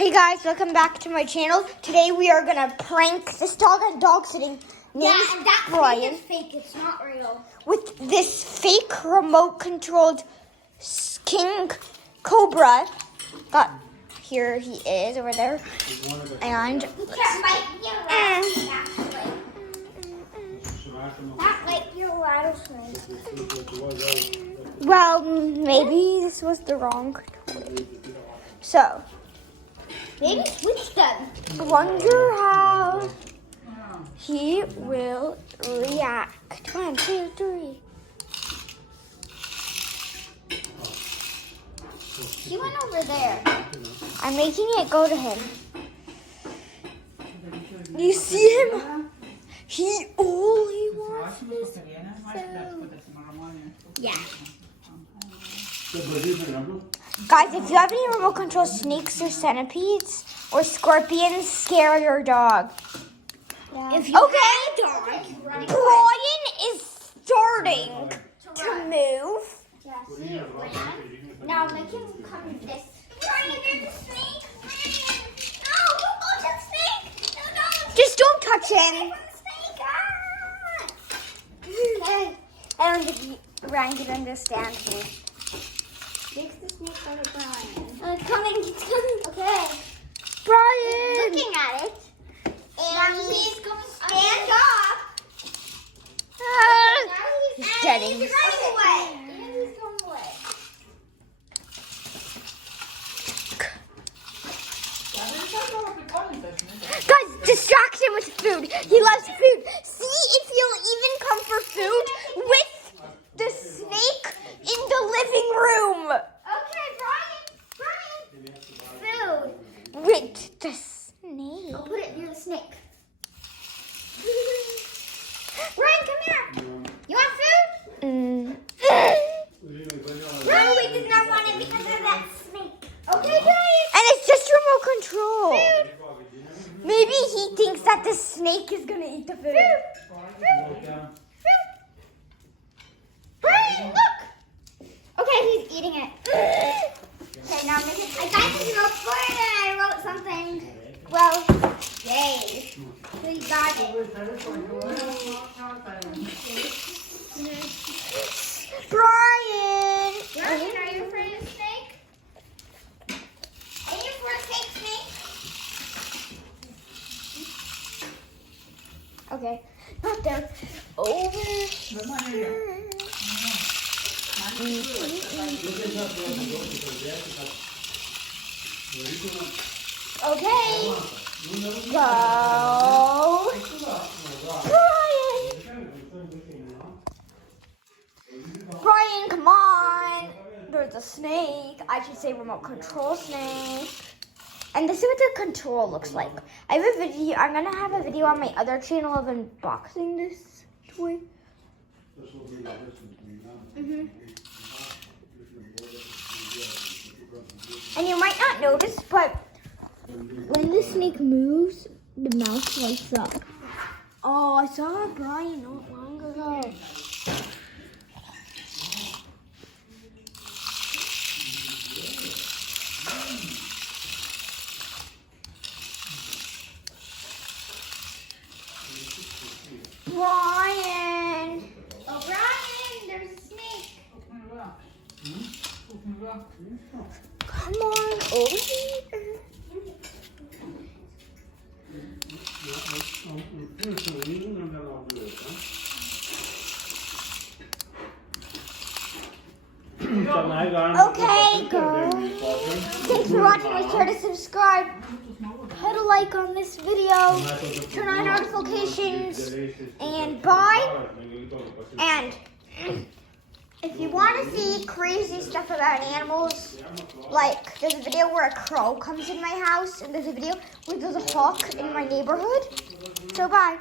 Hey guys, welcome back to my channel. Today we are gonna prank this dog and dog sitting named and that Brian. is fake. It's not real. With this fake remote-controlled king cobra. Here he is over there, and You can't bite your rattlesnake. Not like your rattlesnake. well, maybe this was the wrong toy. So, Maybe switch them. wonder how he will react. 1, 2, 3. He went over there. I'm making it go to him. You see him? All he wants is food. Yeah. Guys, if you have any remote control snakes or centipedes or scorpions, scare your dog. Yeah. If you have a dog, Brian is starting to move. yeah, see it ran. Now make him come this. Brian, there's a snake. No, don't go to the snake. No, don't. Just don't touch him. Okay. I don't think Ryan can understand me. Makes the snake out of Brian. It's coming. Okay. Brian! Looking at it. And he's going to stand up. Ah, Now he's he's getting running away. And he's going away. Guys, distract him with food. He loves food. See if he'll even come for food with the snake in the living room. Okay, Brian. Food. With the snake. Go put it near the snake. Brian, come here. You want food? No, he does not want it because of that snake. Okay, Brian. And it's just remote control. Maybe he thinks that the snake is gonna eat the food. Brian, look. Okay, he's eating it. Okay, now make it. I got this notebook and I wrote something. Well, yay. So you got it. Brian! Brian, are you afraid of snake? Are you afraid of snake? Okay, not there. Over here. Okay. Go. Brian, come on. There's a snake. I should say remote control snake. And this is what the control looks like. I have a video. I'm gonna have a video on my other channel of unboxing this toy. And you might not notice, but when the snake moves, the mouth lights up. Oh, I saw Brian not long ago. Brian! Oh, Brian, there's a snake. Come on over here. Okay, girl. Thanks for watching. Make sure to subscribe. Hit a like on this video. Turn on notifications. And bye. And if you want to see crazy stuff about animals, like there's a video where a crow comes in my house, and there's a video where there's a hawk in my neighborhood. So bye.